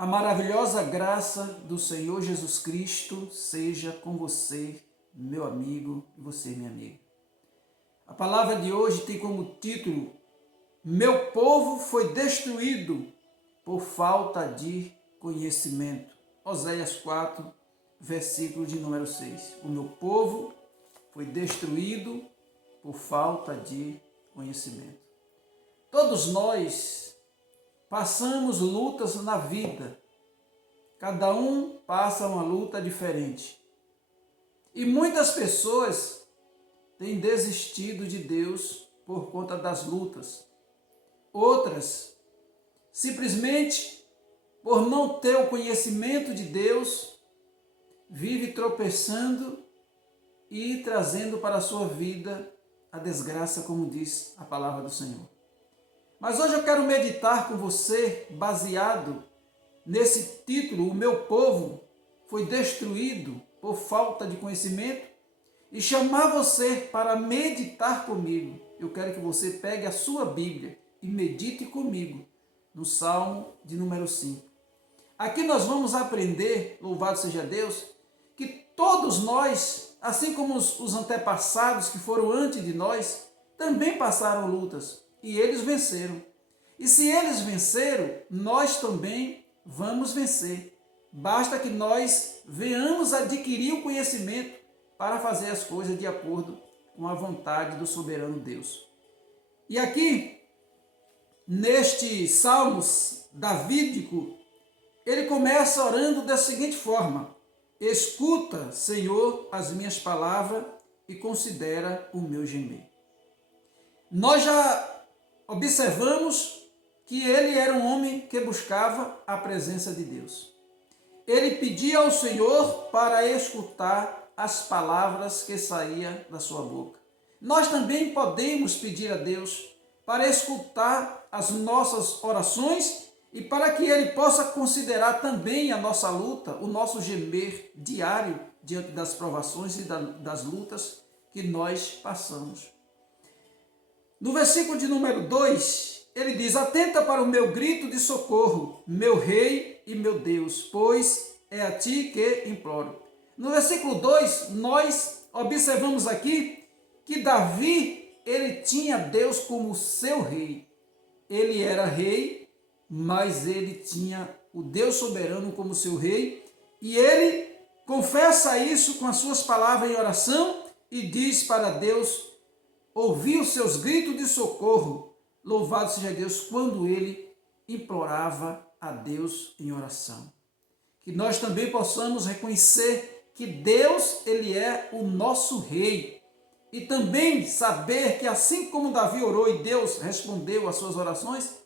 A maravilhosa graça do Senhor Jesus Cristo seja com você, meu amigo, e você, minha amiga. A palavra de hoje tem como título: Meu povo foi destruído por falta de conhecimento. Oséias 4, versículo de número 6. O meu povo foi destruído por falta de conhecimento. Todos nós passamos lutas na vida. Cada um passa uma luta diferente. E muitas pessoas têm desistido de Deus por conta das lutas. Outras, simplesmente por não ter o conhecimento de Deus, vive tropeçando e trazendo para a sua vida a desgraça, como diz a palavra do Senhor. Mas hoje eu quero meditar com você, baseado nesse título: O meu povo foi destruído por falta de conhecimento, e chamar você para meditar comigo. Eu quero que você pegue a sua Bíblia e medite comigo no Salmo de número 5. Aqui nós vamos aprender, louvado seja Deus, que todos nós, assim como os antepassados que foram antes de nós, também passaram lutas e eles venceram. E se eles venceram, nós também vamos vencer. Basta que nós venhamos adquirir o conhecimento para fazer as coisas de acordo com a vontade do soberano Deus. E aqui, neste Salmos davídico, ele começa orando da seguinte forma: Escuta, Senhor, as minhas palavras e considera o meu gemer. Nós já observamos que ele era um homem que buscava a presença de Deus. Ele pedia ao Senhor para escutar as palavras que saíam da sua boca. Nós também podemos pedir a Deus para escutar as nossas orações e para que Ele possa considerar também a nossa luta, o nosso gemer diário diante das provações e das lutas que nós passamos. No versículo de número 2, ele diz: Atenta para o meu grito de socorro, meu Rei e meu Deus, pois é a ti que imploro. No versículo 2, nós observamos aqui que Davi, ele tinha Deus como seu rei. Ele era rei, mas ele tinha o Deus soberano como seu rei, e ele confessa isso com as suas palavras em oração e diz para Deus ouvir os seus gritos de socorro. Louvado seja Deus, quando ele implorava a Deus em oração. Que nós também possamos reconhecer que Deus, ele é o nosso rei. E também saber que assim como Davi orou e Deus respondeu às suas orações,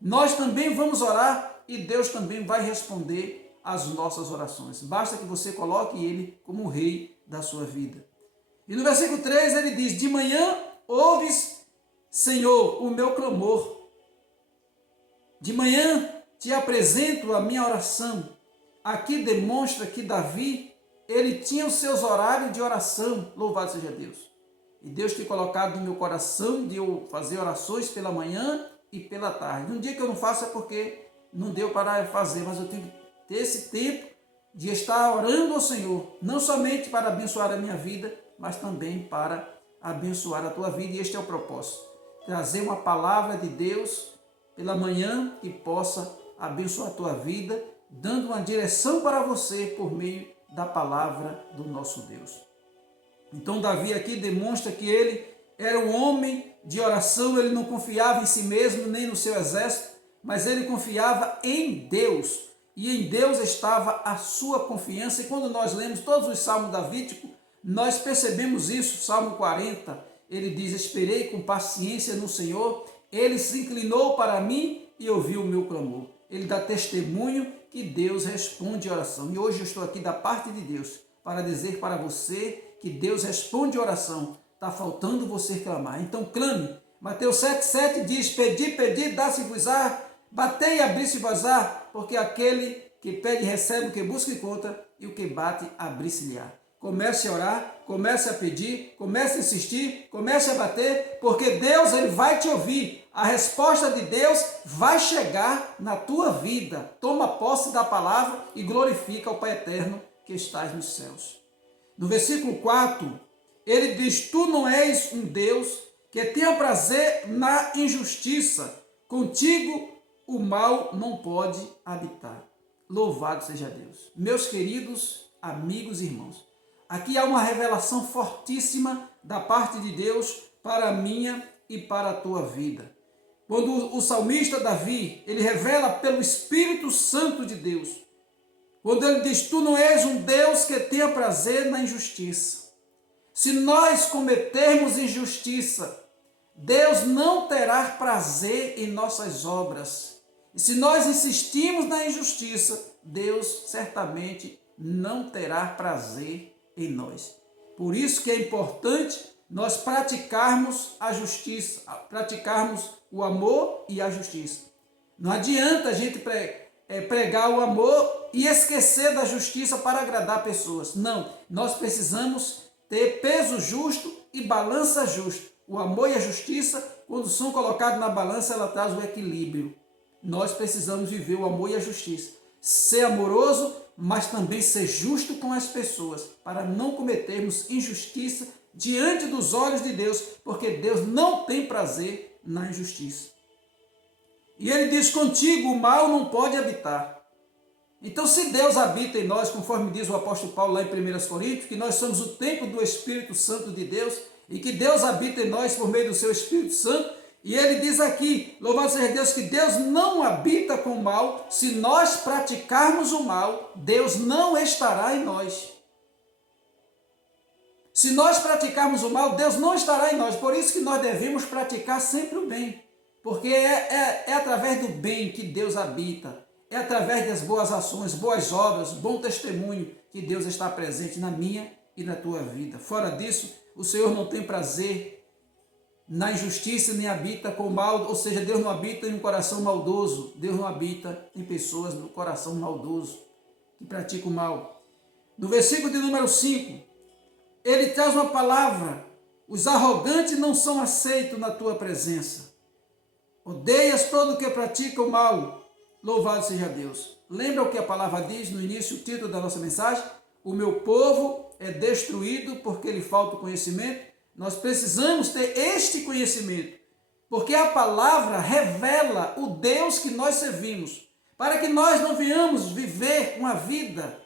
nós também vamos orar e Deus também vai responder às nossas orações. Basta que você coloque ele como o rei da sua vida. E no versículo 3 ele diz: De manhã ouves, Senhor, o meu clamor. De manhã te apresento a minha oração. Aqui demonstra que Davi, ele tinha os seus horários de oração. Louvado seja Deus. E Deus tem colocado no meu coração de eu fazer orações pela manhã e pela tarde. Um dia que eu não faço é porque não deu para fazer, mas eu tenho que ter esse tempo de estar orando ao Senhor, não somente para abençoar a minha vida, mas também para abençoar a tua vida. E este é o propósito: trazer uma palavra de Deus pela manhã que possa abençoar a tua vida, dando uma direção para você por meio da palavra do nosso Deus. Então Davi aqui demonstra que ele era um homem de oração. Ele não confiava em si mesmo nem no seu exército, mas ele confiava em Deus, e em Deus estava a sua confiança. E quando nós lemos todos os salmos davídicos, nós percebemos isso. Salmo 40, ele diz: Esperei com paciência no Senhor, ele se inclinou para mim e ouviu o meu clamor. Ele dá testemunho que Deus responde a oração. E hoje eu estou aqui da parte de Deus para dizer para você que Deus responde a oração. Está faltando você clamar, então clame. Mateus 7,7 diz: Pedi, pedi, dá-se-vos-á, batei e abri-se-vos-á, porque aquele que pede recebe, o que busca encontra, e o que bate abrir-se-lhe-á. Comece a orar, comece a pedir, comece a insistir, comece a bater, porque Deus ele vai te ouvir. A resposta de Deus vai chegar na tua vida. Toma posse da palavra e glorifica o Pai eterno que estás nos céus. No versículo 4, ele diz: tu não és um Deus que tenha prazer na injustiça. Contigo o mal não pode habitar. Louvado seja Deus. Meus queridos amigos e irmãos, aqui há uma revelação fortíssima da parte de Deus para a minha e para a tua vida. Quando o salmista Davi, ele revela pelo Espírito Santo de Deus, quando ele diz: tu não és um Deus que tenha prazer na injustiça. Se nós cometermos injustiça, Deus não terá prazer em nossas obras. E se nós insistimos na injustiça, Deus certamente não terá prazer em nós. Por isso que é importante nós praticarmos a justiça, praticarmos o amor e a justiça. Não adianta a gente pregar o amor e esquecer da justiça para agradar pessoas. Não, nós precisamos ter peso justo e balança justa. O amor e a justiça, quando são colocados na balança, ela traz o equilíbrio. Nós precisamos viver o amor e a justiça. Ser amoroso, mas também ser justo com as pessoas, para não cometermos injustiça diante dos olhos de Deus, porque Deus não tem prazer na injustiça. E ele diz: contigo o mal não pode habitar. Então, se Deus habita em nós, conforme diz o apóstolo Paulo lá em 1 Coríntios, que nós somos o templo do Espírito Santo de Deus, e que Deus habita em nós por meio do seu Espírito Santo, e ele diz aqui, louvado seja Deus, que Deus não habita com o mal. Se nós praticarmos o mal, Deus não estará em nós. Se nós praticarmos o mal, Deus não estará em nós. Por isso que nós devemos praticar sempre o bem, porque é através do bem que Deus habita, é através das boas ações, boas obras, bom testemunho, que Deus está presente na minha e na tua vida. Fora disso, o Senhor não tem prazer na injustiça, nem habita com o mal, ou seja, Deus não habita em um coração maldoso, Deus não habita em pessoas no coração maldoso, que praticam o mal. No versículo de número 5, ele traz uma palavra: os arrogantes não são aceitos na tua presença. Odeias todo o que pratica o mal. Louvado seja Deus. Lembra o que a palavra diz no início, o título da nossa mensagem? O meu povo é destruído porque lhe falta o conhecimento. Nós precisamos ter este conhecimento, porque a palavra revela o Deus que nós servimos, para que nós não venhamos viver uma vida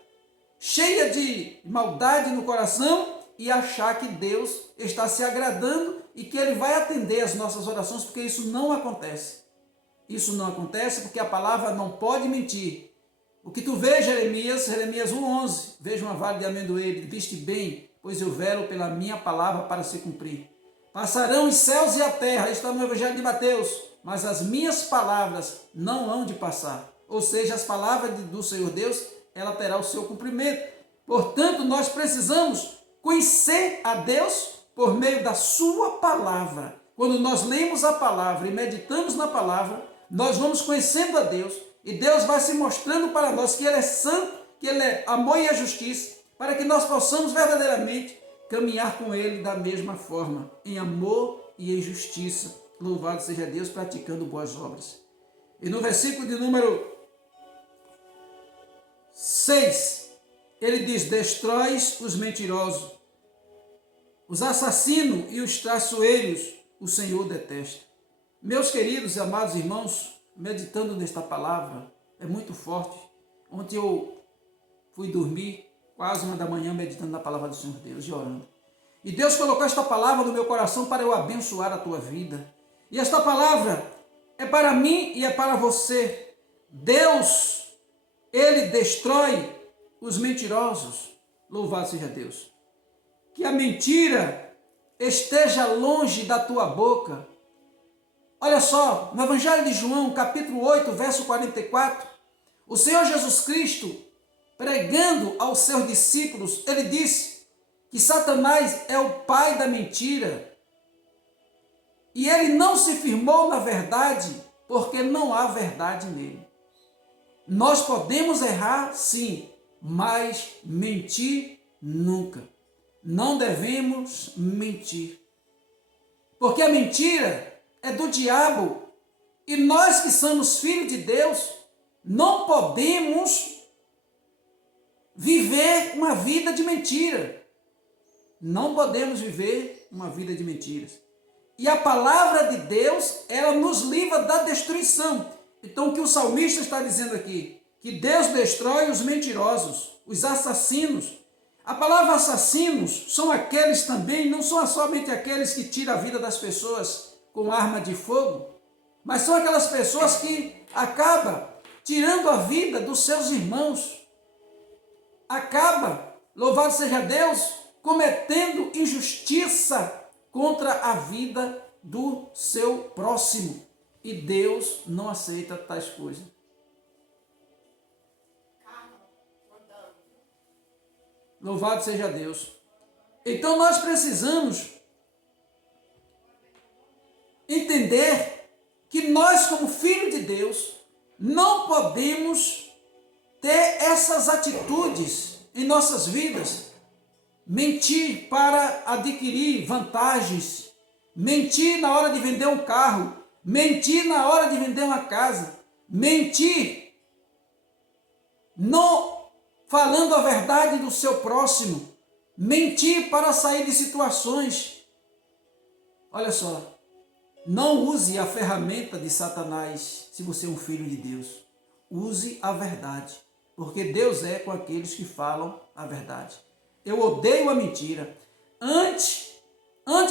cheia de maldade no coração e achar que Deus está se agradando e que Ele vai atender as nossas orações, porque isso não acontece. Isso não acontece porque a palavra não pode mentir. O que tu vês, Jeremias 1,11, veja uma vale de amendoeira, viste bem, pois eu velo pela minha palavra para se cumprir. Passarão os céus e a terra, está no Evangelho de Mateus, mas as minhas palavras não hão de passar. Ou seja, as palavras do Senhor Deus, ela terá o seu cumprimento. Portanto, nós precisamos conhecer a Deus por meio da sua palavra. Quando nós lemos a palavra e meditamos na palavra, nós vamos conhecendo a Deus, e Deus vai se mostrando para nós que Ele é santo, que Ele é amor e a justiça, para que nós possamos verdadeiramente caminhar com Ele da mesma forma, em amor e em justiça. Louvado seja Deus, praticando boas obras. E no versículo de número 6, ele diz: destróis os mentirosos, os assassinos e os traiçoeiros, o Senhor detesta. Meus queridos e amados irmãos, meditando nesta palavra, é muito forte. Ontem eu fui dormir quase 1 da manhã meditando na palavra do Senhor Deus e orando. E Deus colocou esta palavra no meu coração para eu abençoar a tua vida. E esta palavra é para mim e é para você. Deus, Ele destrói os mentirosos. Louvado seja Deus. Que a mentira esteja longe da tua boca. Olha só, no Evangelho de João, capítulo 8, verso 44, o Senhor Jesus Cristo, pregando aos seus discípulos, ele disse que Satanás é o pai da mentira. E ele não se firmou na verdade, porque não há verdade nele. Nós podemos errar, sim, mas mentir Nunca. Não devemos mentir. Porque a mentira é do diabo. E nós que somos filhos de Deus, não podemos viver uma vida de mentira. Não podemos viver uma vida de mentiras. E a palavra de Deus, ela nos livra da destruição. Então o que o salmista está dizendo aqui? Que Deus destrói os mentirosos, os assassinos. A palavra assassinos são aqueles também, não são somente aqueles que tiram a vida das pessoas com arma de fogo, mas são aquelas pessoas que acabam tirando a vida dos seus irmãos. Acaba, louvado seja Deus, cometendo injustiça contra a vida do seu próximo. E Deus não aceita tais coisas. Louvado seja Deus. Então nós precisamos entender que nós, como filhos de Deus, não podemos ter essas atitudes em nossas vidas. Mentir para adquirir vantagens, mentir na hora de vender um carro, mentir na hora de vender uma casa, mentir não falando a verdade do seu próximo, mentir para sair de situações. Olha só, não use a ferramenta de Satanás se você é um filho de Deus. Use a verdade, porque Deus é com aqueles que falam a verdade. Eu odeio a mentira. Antes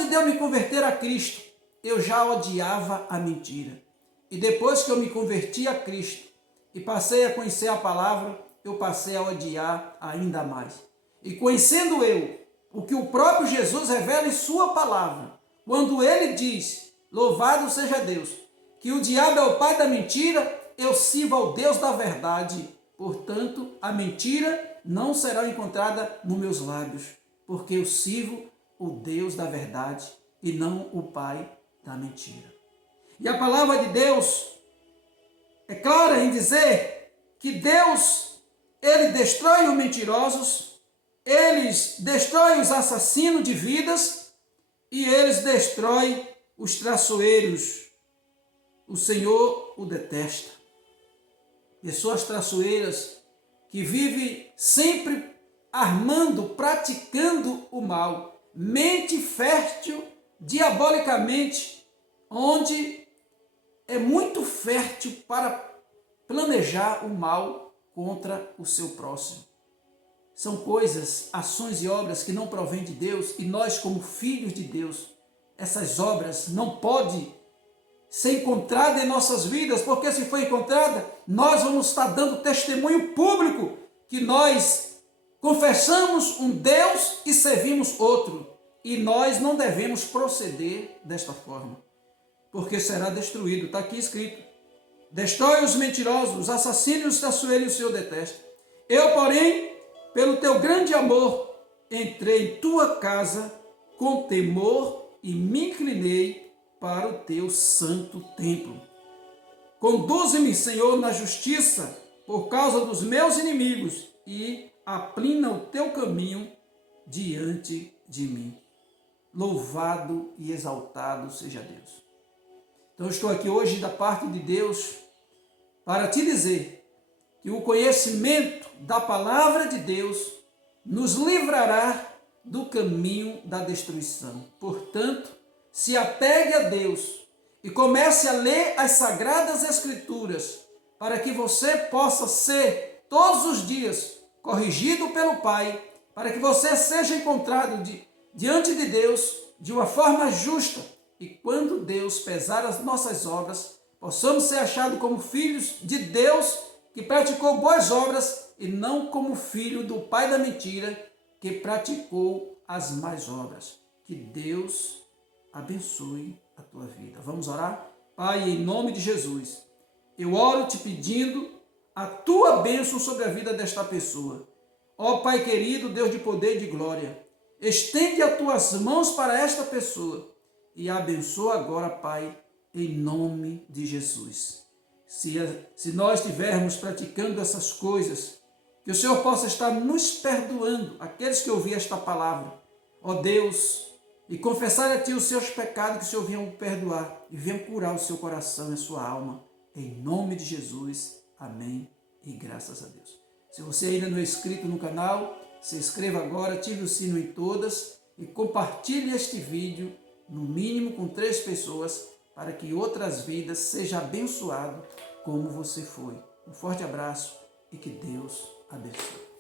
de eu me converter a Cristo, eu já odiava a mentira. E depois que eu me converti a Cristo e passei a conhecer a palavra, eu passei a odiar ainda mais. E conhecendo eu o que o próprio Jesus revela em sua palavra, quando ele diz, louvado seja Deus, que o diabo é o pai da mentira, eu sirvo ao Deus da verdade. Portanto, a mentira não será encontrada nos meus lábios, porque eu sirvo o Deus da verdade e não o pai da mentira. E a palavra de Deus é clara em dizer que Deus, ele destrói os mentirosos, eles destroem os assassinos de vidas e eles destroem os traiçoeiros. O Senhor o detesta. Pessoas traiçoeiras que vivem sempre armando, praticando o mal. Mente fértil diabolicamente, onde é muito fértil para planejar o mal contra o seu próximo. São coisas, ações e obras que não provêm de Deus, e nós, como filhos de Deus, essas obras não podem ser encontradas em nossas vidas, porque se for encontrada, nós vamos estar dando testemunho público que nós confessamos um Deus e servimos outro, e nós não devemos proceder desta forma, porque será destruído. Está aqui escrito: destrói os mentirosos, os assassinos e os traiçoeiros, o Senhor detesta. Eu, porém, pelo teu grande amor, entrei em tua casa com temor e me inclinei para o teu santo templo. Conduze-me, Senhor, na justiça por causa dos meus inimigos e aplina o teu caminho diante de mim. Louvado e exaltado seja Deus. Então eu estou aqui hoje da parte de Deus para te dizer que o conhecimento da palavra de Deus nos livrará do caminho da destruição. Portanto, se apegue a Deus e comece a ler as Sagradas Escrituras para que você possa ser todos os dias corrigido pelo Pai, para que você seja encontrado diante de Deus de uma forma justa, e quando Deus pesar as nossas obras, possamos ser achados como filhos de Deus que praticou boas obras e não como filho do pai da mentira que praticou as más obras. Que Deus abençoe a tua vida. Vamos orar? Pai, em nome de Jesus, eu oro te pedindo a tua bênção sobre a vida desta pessoa. Ó Pai querido, Deus de poder e de glória, estende as tuas mãos para esta pessoa e abençoa agora, Pai, em nome de Jesus. Se nós estivermos praticando essas coisas Que o Senhor possa estar nos perdoando, aqueles que ouviram esta palavra, ó Deus, e confessar a Ti os seus pecados, que o Senhor venha perdoar e venha curar o seu coração e a sua alma. Em nome de Jesus. Amém. E graças a Deus. Se você ainda não é inscrito no canal, se inscreva agora, ative o sino em todas e compartilhe este vídeo, no mínimo com 3 pessoas, para que outras vidas sejam abençoadas como você foi. Um forte abraço e que Deus abençoe.